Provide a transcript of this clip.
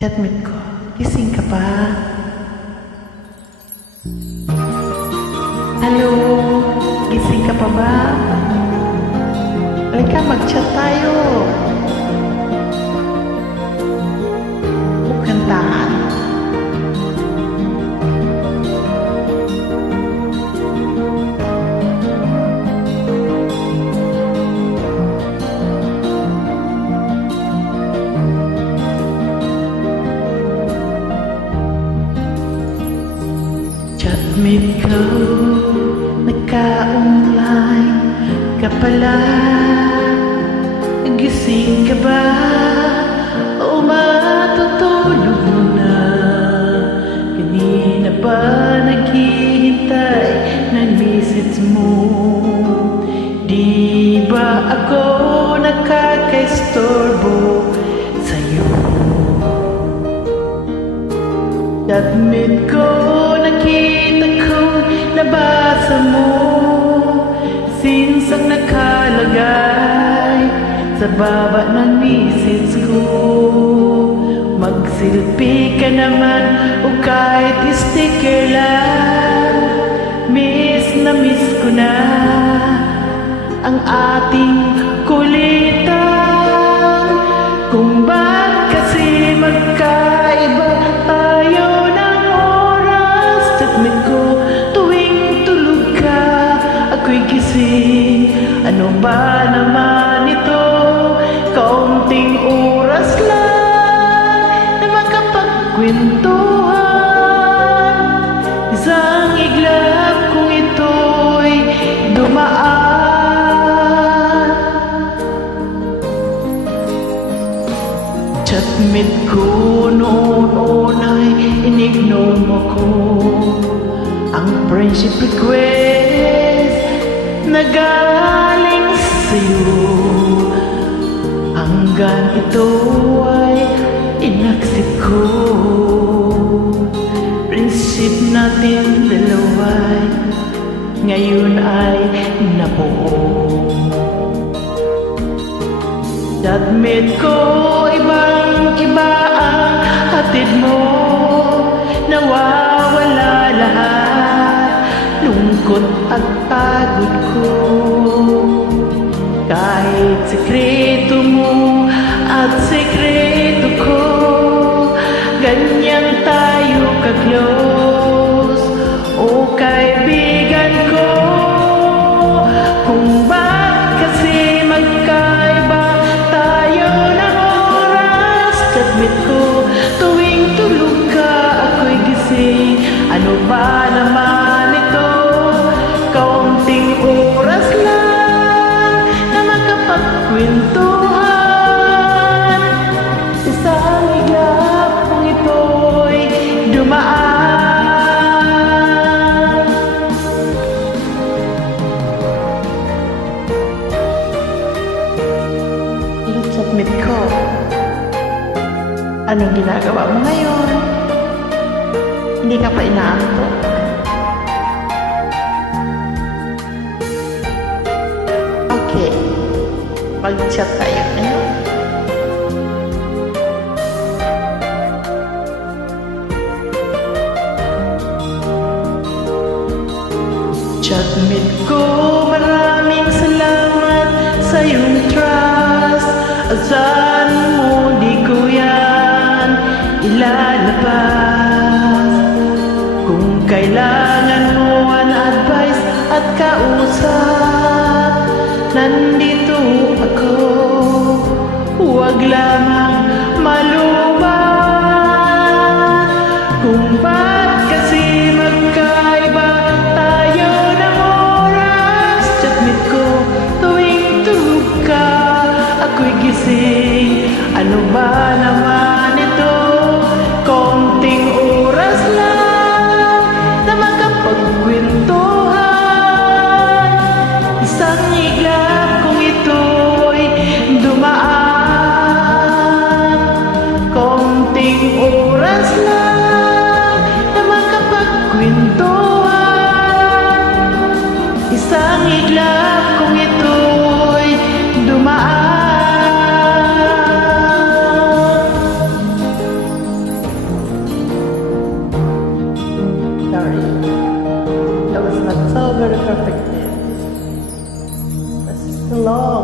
Chatmate ko, gising ka pa? Hello, gising ka pa ba? Halika, mag-chat tayo. Kantahan. Chatmate ko, naka-online ka pala. Gising ka ba? O matutulog na? Kanina pa naghihintay ng message mo. Di ba ako nakaka-istorbo sa'yo? Chatmate ko, nakita ko, nabasa mo, since ang nakalagay sa baba ng message ko. Magsilpi ka naman o kahit sticker lang. Miss na miss ko na ang ating kulitan. Kung ba't kasi magkaiba tayo ng oras. Chatmate ko, tuwing tulog ka, ako'y gising. Ano ba naman ito? Kaunting oras lang na makapagkwentuhan. Isang iglap kung ito'y dumaan. Chatmate ko, noon ay inignore mo ko ang friendship request na galing sa'yo. Hanggang ito ay inaccept ko. Friendship natin dalawa'y ngayon ay nabuo. Chatmate ko, ibang-iba ang hatid mo. Nawawala lahat lungkot at pagod ko. Kahit sekreto mo at sekreto ko, ganyan tayo ka-close, o kaibigan ko. Kung ba't kasi magkaiba tayo ng oras. Chatmate ko, tuwing tulog ka, ako'y gising. Ano ba naman ito? Kaunting oras lang na makapagkwentuhan. Isang iglap kung ito'y dumaan. Hello, Chatmate ko. Anong ginagawa mo ngayon? Hindi ka pa inaantok? Okay, mag-chat tayo ngayon. Chatmate ko, maraming salamat sa iyong trust. Asahan mo, di ko yan ilalabas. Kung kailangan mo ang advice at kausap, nandito ako. Huwag lamang maluman. Kung ba't kasi magkaiba tayo ng oras. Chatmate ko, tuwing tulog ka, ako'y gising. Ano ba naman ito? Konting oras lang na makapagkwentuhan. Isang iglap kung ito'y dumaan. Love